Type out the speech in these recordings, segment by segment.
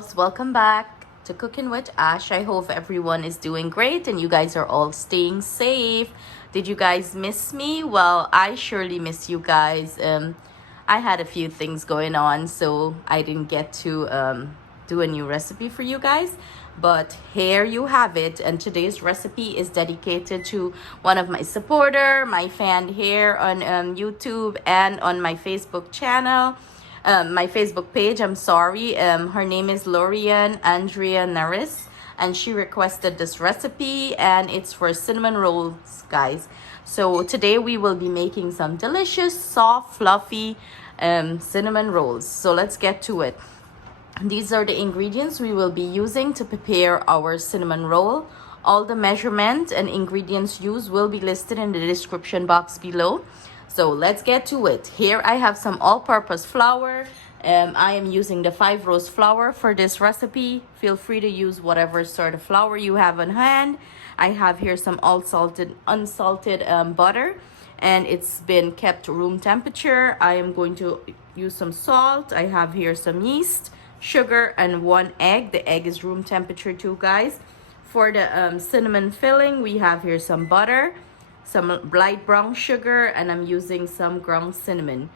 loves, welcome back to Cooking with Ash. I hope everyone is doing great and you guys are all staying safe. Did you guys miss me? Well, I surely miss you guys. I had a few things going on, so I didn't get to do a new recipe for you guys, but here you have it. And today's recipe is dedicated to one of my supporter, my fan here on YouTube and on my Facebook channel. My Facebook page, I'm sorry. Her name is Lorian Andrea Naris, and she requested this recipe, and it's for cinnamon rolls, guys. So today we will be making some delicious, soft, fluffy cinnamon rolls. So let's get to it. These are the ingredients we will be using to prepare our cinnamon roll. All the measurement and ingredients used will be listed in the description box below. So let's get to it. Here I have some all-purpose flour. I am using the 5 rose flour for this recipe. Feel free to use whatever sort of flour you have on hand. I have here some unsalted butter, and it's been kept room temperature. I am going to use some salt. I have here some yeast, sugar, and 1 egg. The egg is room temperature too, guys. For the cinnamon filling, we have here some butter, some light brown sugar, and I'm using some ground cinnamon.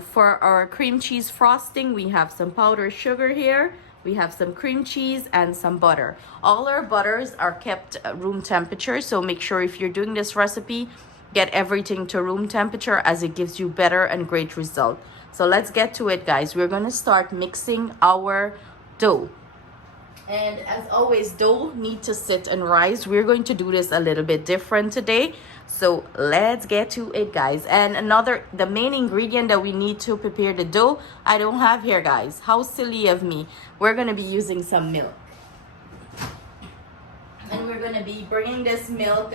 For our cream cheese frosting, we have some powdered sugar here. We have some cream cheese and some butter. All our butters are kept room temperature, so make sure if you're doing this recipe, get everything to room temperature, as it gives you better and great result. So let's get to it, guys. We're going to start mixing our dough. And as always, dough need to sit and rise. We're going to do this a little bit different today. So let's get to it, guys. And the main ingredient that we need to prepare the dough, I don't have here, guys. How silly of me. We're going to be using some milk. And we're going to be bringing this milk.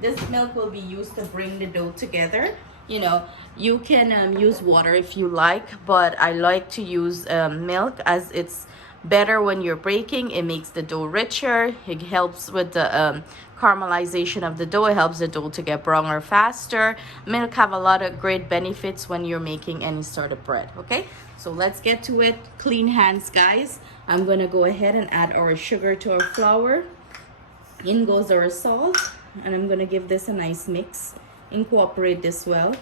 This milk will be used to bring the dough together. You know, you can use water if you like, but I like to use milk, as it's better when you're baking. It makes the dough richer. It helps with the caramelization of the dough. It helps the dough to get browner faster. Milk have a lot of great benefits when you're making any sort of bread. Okay, so let's get to it. Clean hands, guys. I'm gonna go ahead and add our sugar to our flour. In goes our salt, and I'm gonna give this a nice mix. Incorporate this well.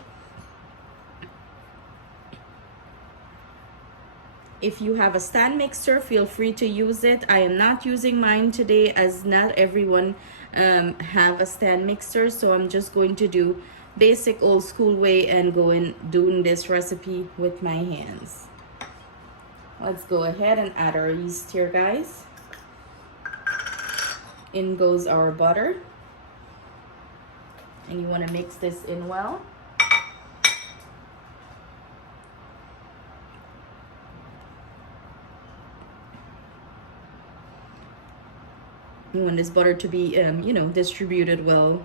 If you have a stand mixer, feel free to use it. I am not using mine today, as not everyone have a stand mixer, so I'm just going to do basic old school way and doing this recipe with my hands. Let's go ahead and add our yeast here, guys. In goes our butter, and you want to mix this in well. You want this butter to be, you know, distributed well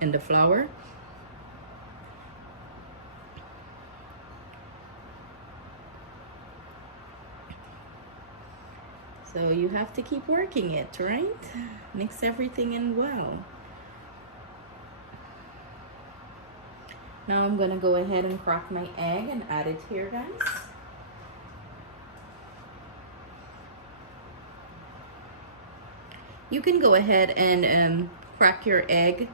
in the flour. So you have to keep working it, right? Mix everything in well. Now I'm gonna go ahead and crack my egg and add it here, guys. You can go ahead and crack your egg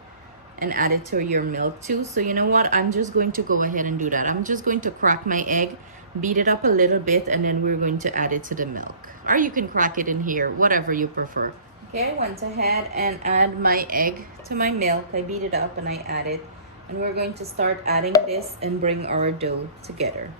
and add it to your milk too. So you know what? I'm just going to go ahead and do that. I'm just going to crack my egg, beat it up a little bit, and then we're going to add it to the milk. Or you can crack it in here, whatever you prefer. Okay, I went ahead and add my egg to my milk. I beat it up and I add it. And we're going to start adding this and bring our dough together.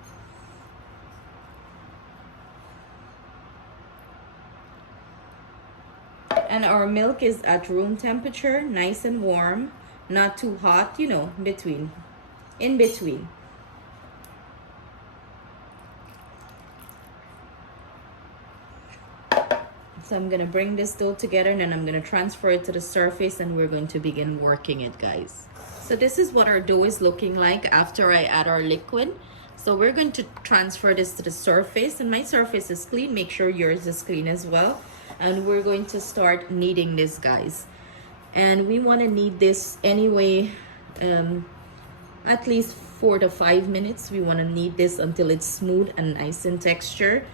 And our milk is at room temperature, nice and warm, not too hot, you know, in between. So I'm gonna bring this dough together, and then I'm gonna transfer it to the surface, and we're going to begin working it, guys. So this is what our dough is looking like after I add our liquid. So we're going to transfer this to the surface, and my surface is clean. Make sure yours is clean as well. And we're going to start kneading this, guys. And we want to knead this anyway, at least 4 to 5 minutes. We want to knead this until it's smooth and nice in texture.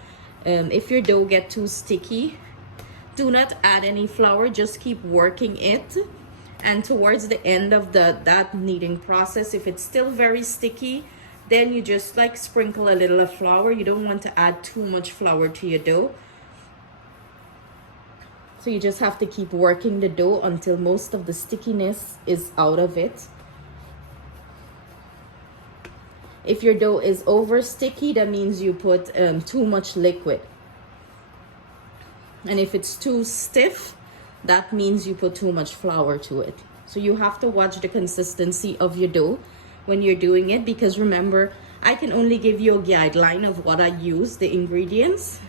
If your dough get too sticky, do not add any flour, just keep working it. And towards the end of that kneading process, if it's still very sticky, then you just like sprinkle a little of flour. You don't want to add too much flour to your dough. So you just have to keep working the dough until most of the stickiness is out of it. If your dough is over sticky, that means you put too much liquid. And if it's too stiff, that means you put too much flour to it. So you have to watch the consistency of your dough when you're doing it, because remember, I can only give you a guideline of what I use, the ingredients.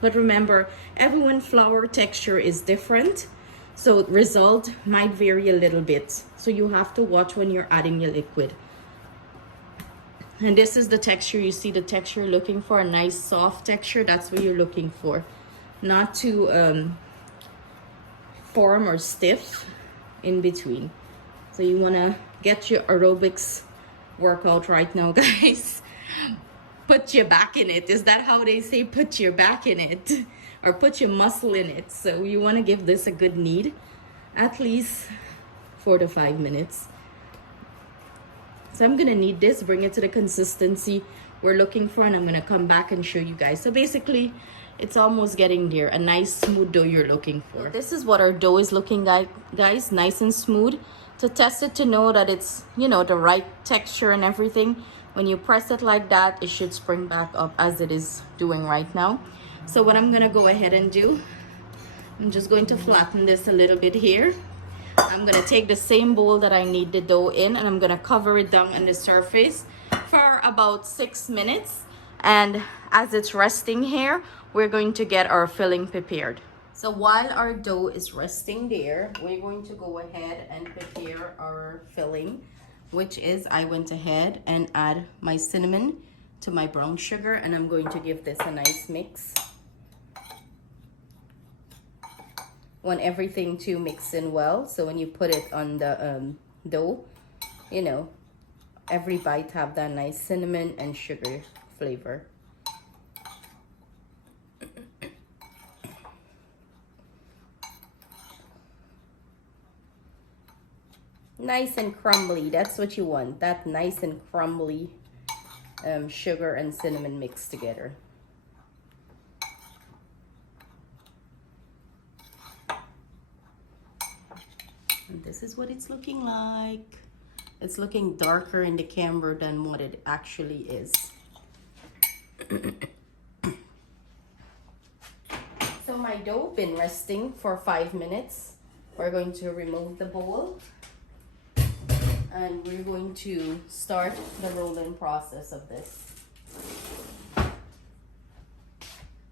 But remember, everyone's flour texture is different, so result might vary a little bit. So you have to watch when you're adding your liquid. And this is the texture. You see the texture you're looking for, a nice soft texture. That's what you're looking for, not too firm or stiff in between. So you want to get your aerobics workout right now, guys. Put your back in it. Is that how they say put your back in it? Or put your muscle in it. So you want to give this a good knead, at least 4 to 5 minutes. So I'm gonna knead this, bring it to the consistency we're looking for, and I'm gonna come back and show you guys. So basically, it's almost getting there, a nice smooth dough you're looking for. This is what our dough is looking like, guys, nice and smooth. To test it, to know that it's, you know, the right texture and everything, when you press it like that, it should spring back up as it is doing right now. So what I'm gonna go ahead and do, I'm just going to flatten this a little bit here. I'm gonna take the same bowl that I knead the dough in, and I'm gonna cover it down on the surface for about 6 minutes. And as it's resting here, we're going to get our filling prepared. So while our dough is resting there, we're going to go ahead and prepare our filling, which is, I went ahead and add my cinnamon to my brown sugar, and I'm going to give this a nice mix. Want everything to mix in well, so when you put it on the dough, you know, every bite have that nice cinnamon and sugar flavor. Nice and crumbly, that's what you want, that nice and crumbly sugar and cinnamon mixed together. And this is what it's looking like. It's looking darker in the camera than what it actually is. So my dough been resting for 5 minutes. We're going to remove the bowl, and we're going to start the rolling process of this.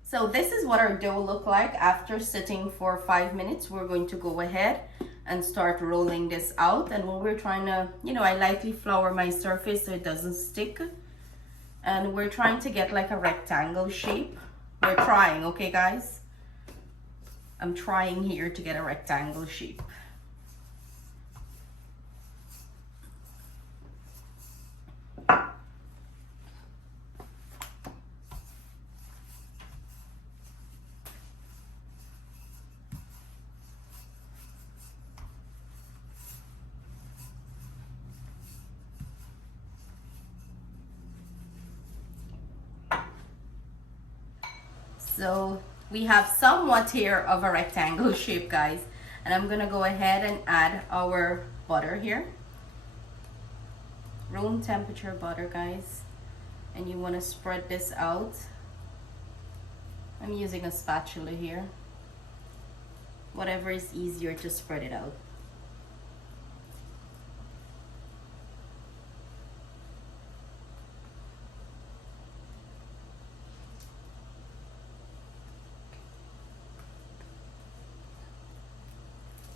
So this is what our dough look like after sitting for 5 minutes. We're going to go ahead and start rolling this out. And when we're trying to, you know, I lightly flour my surface so it doesn't stick. And we're trying to get like a rectangle shape. We're trying, okay guys? I'm trying here to get a rectangle shape. So we have somewhat here of a rectangle shape, guys. And I'm gonna go ahead and add our butter here. Room temperature butter, guys. And you wanna spread this out. I'm using a spatula here. Whatever is easier to spread it out.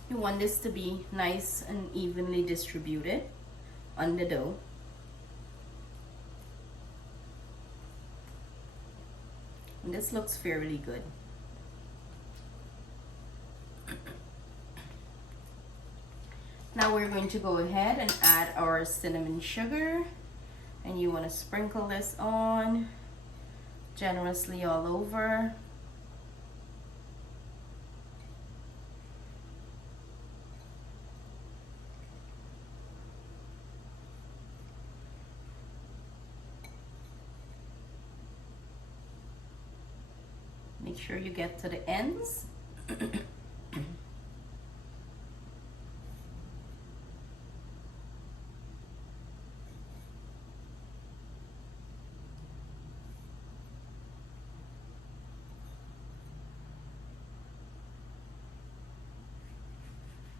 You want this to be nice and evenly distributed on the dough. And this looks fairly good. Now we're going to go ahead and add our cinnamon sugar, and you want to sprinkle this on generously all over. Make sure you get to the ends.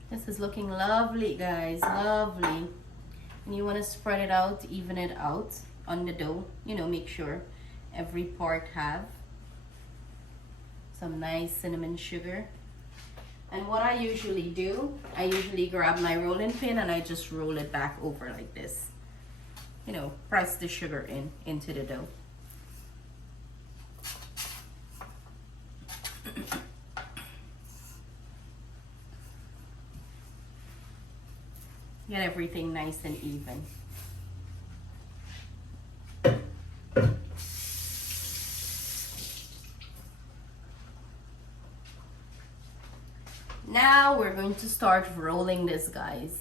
This is looking lovely, guys, lovely. And you want to spread it out, even it out on the dough. You know, make sure every part have some nice cinnamon sugar. And what I usually do, I usually grab my rolling pin and I just roll it back over like this. You know, press the sugar into the dough. Get everything nice and even. Now we're going to start rolling this, guys.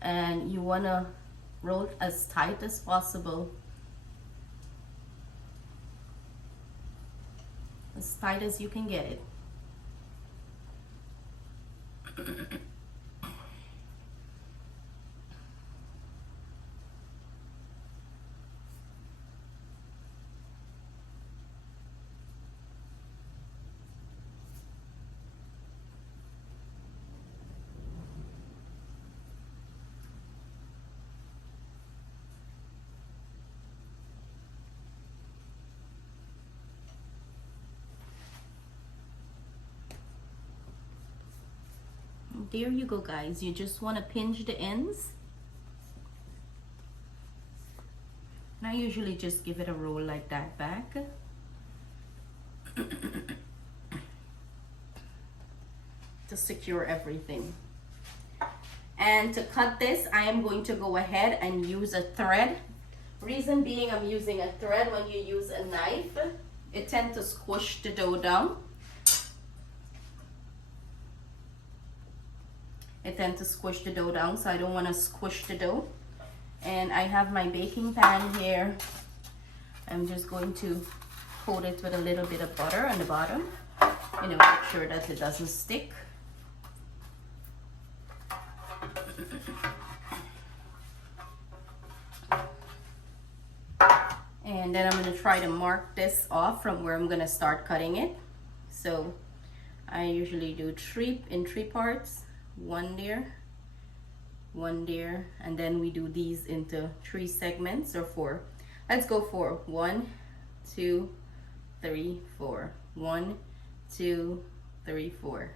And you want to roll it as tight as possible. As tight as you can get it. There you go, guys. You just want to pinch the ends. And I usually just give it a roll like that back. To secure everything. And to cut this, I am going to go ahead and use a thread. Reason being, I'm using a thread. When you use a knife, it tends to squish the dough down. It tends to squish the dough down, so I don't want to squish the dough. And I have my baking pan here. I'm just going to coat it with a little bit of butter on the bottom. You know, make sure that it doesn't stick. And then I'm going to try to mark this off from where I'm going to start cutting it. So I usually do in three parts. One there, and then we do these into 3 segments or 4. Let's go for 1, 2, 3, 4. 1, 2, 3, 4.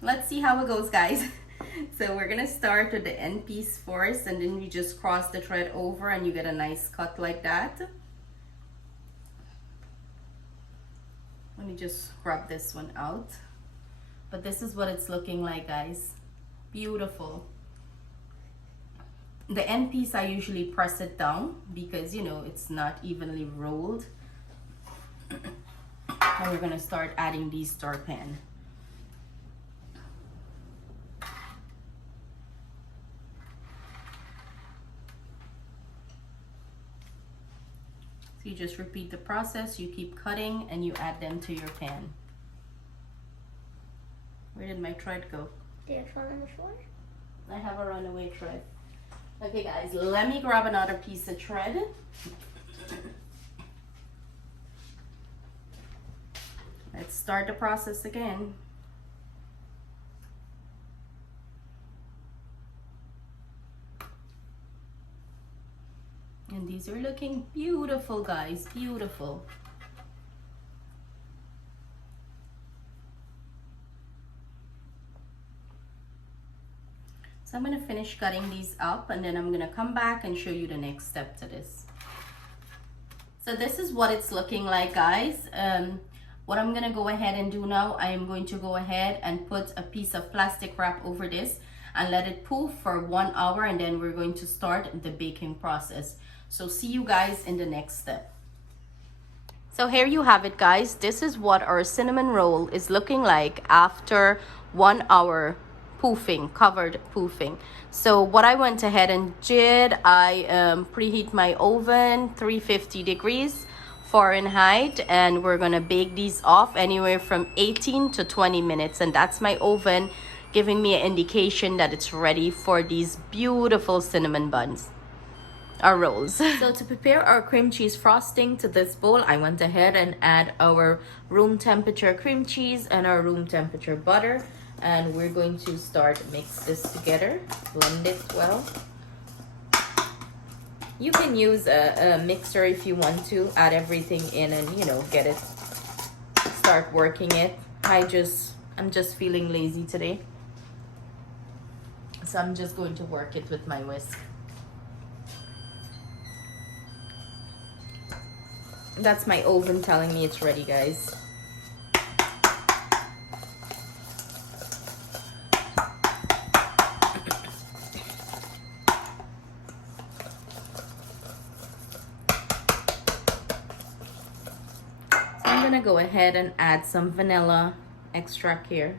Let's see how it goes, guys. So we're gonna start with the end piece first, and then we just cross the thread over and you get a nice cut like that. Let me just grab this one out. But this is what it's looking like, guys. Beautiful. The end piece, I usually press it down because, you know, it's not evenly rolled. And we're gonna start adding these to our pan. So you just repeat the process, you keep cutting, and you add them to your pan. Where did my thread go? Did it fall on the floor? I have a runaway thread. Okay, guys, let me grab another piece of thread. Let's start the process again. And these are looking beautiful, guys, beautiful. So I'm gonna finish cutting these up, and then I'm gonna come back and show you the next step to this. So this is what it's looking like, guys. What I'm gonna go ahead and do now, I am going to go ahead and put a piece of plastic wrap over this. and let it poof for 1 hour, and then we're going to start the baking process. So see you guys in the next step. So here you have it, guys. This is what our cinnamon roll is looking like after 1 hour poofing, covered poofing. So what I went ahead and did, I preheat my oven 350 degrees Fahrenheit, and we're gonna bake these off anywhere from 18 to 20 minutes, and that's my oven giving me an indication that it's ready for these beautiful cinnamon buns, our rolls. So to prepare our cream cheese frosting to this bowl, I went ahead and add our room temperature cream cheese and our room temperature butter, and we're going to start mix this together, blend it well. You can use a mixer if you want to, add everything in and, you know, get it, start working it. I'm just feeling lazy today, so I'm just going to work it with my whisk. That's my oven telling me it's ready, guys. I'm gonna go ahead and add some vanilla extract here.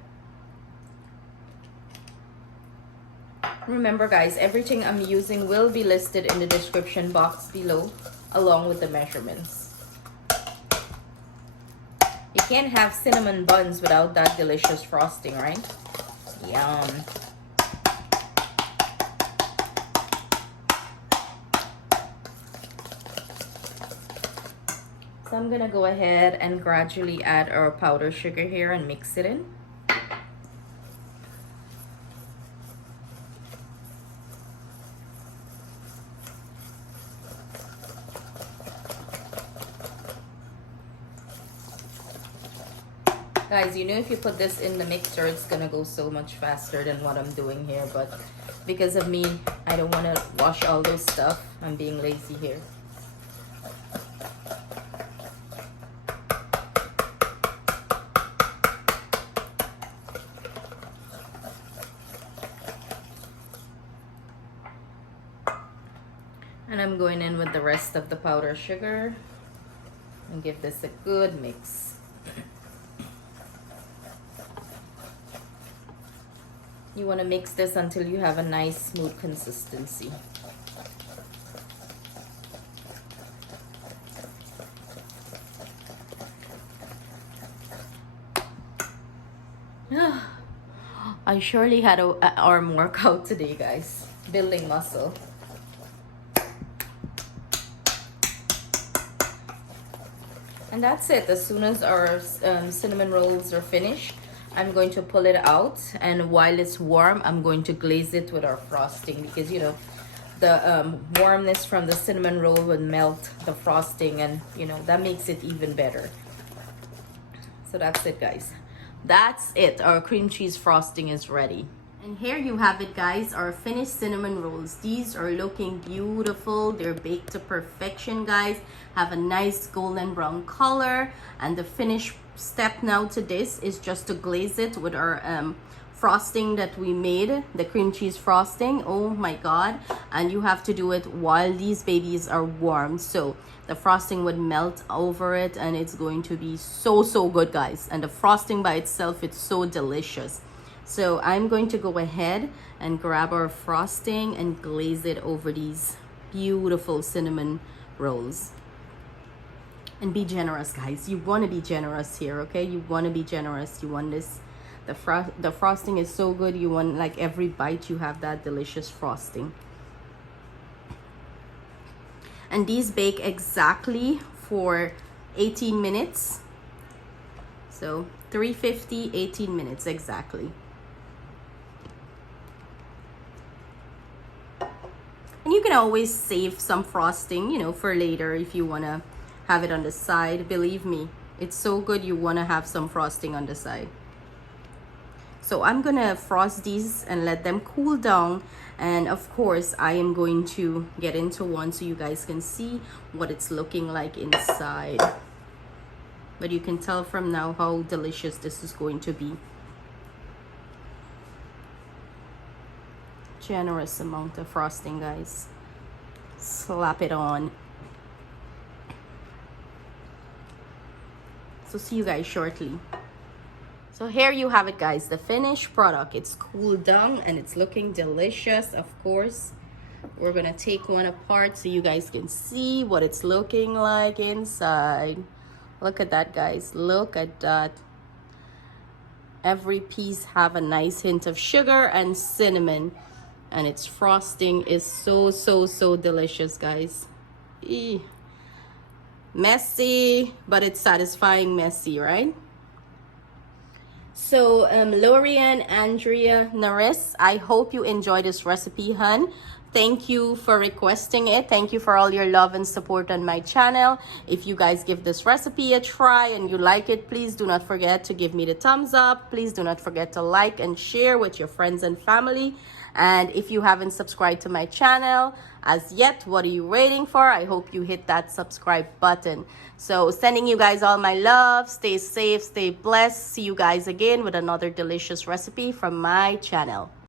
Remember, guys, everything I'm using will be listed in the description box below, along with the measurements. You can't have cinnamon buns without that delicious frosting, right? Yum. So I'm gonna go ahead and gradually add our powdered sugar here and mix it in. Guys, you know, if you put this in the mixer, it's gonna go so much faster than what I'm doing here, but because of me, I don't want to wash all those stuff. I'm being lazy here. And I'm going in with the rest of the powdered sugar and give this a good mix. You want to mix this until you have a nice smooth consistency. I surely had an arm workout today, guys. Building muscle. And that's it. As soon as our cinnamon rolls are finished, I'm going to pull it out, and while it's warm, I'm going to glaze it with our frosting, because, you know, the warmness from the cinnamon roll would melt the frosting, and, you know, that makes it even better. So that's it, guys. That's it. Our cream cheese frosting is ready. And here you have it, guys, our finished cinnamon rolls. These are looking beautiful. They're baked to perfection, guys. Have a nice golden brown color, and the finished step now to this is just to glaze it with our frosting that we made, the cream cheese frosting. Oh my god. And you have to do it while these babies are warm, so the frosting would melt over it, and it's going to be so good, guys. And the frosting by itself, it's so delicious. So I'm going to go ahead and grab our frosting and glaze it over these beautiful cinnamon rolls. And be generous, guys. You want to be generous here, okay? You want to be generous. You want this. The frosting is so good. You want, like, every bite you have that delicious frosting. And these bake exactly for 18 minutes. So 350, 18 minutes exactly. And you can always save some frosting, you know, for later if you want to have it on the side. Believe me, it's so good. You want to have some frosting on the side. So I'm gonna frost these and let them cool down, and of course I am going to get into one so you guys can see what it's looking like inside. But you can tell from now how delicious this is going to be. Generous amount of frosting, guys. Slap it on. So see you guys shortly. So here you have it, guys, the finished product. It's cooled down and it's looking delicious. Of course, we're gonna take one apart so you guys can see what it's looking like inside. Look at that, guys. Look at that. Every piece have a nice hint of sugar and cinnamon, and its frosting is so delicious, guys. Eee. Messy, but it's satisfying messy, right? So Lorian, Andrea, Naris, I hope you enjoyed this recipe, hun. Thank you for requesting it. Thank you for all your love and support on my channel. If you guys give this recipe a try and you like it, please do not forget to give me the thumbs up. Please do not forget to like and share with your friends and family. And if you haven't subscribed to my channel as yet, what are you waiting for? I hope you hit that subscribe button. So sending you guys all my love. Stay safe, stay blessed. See you guys again with another delicious recipe from my channel.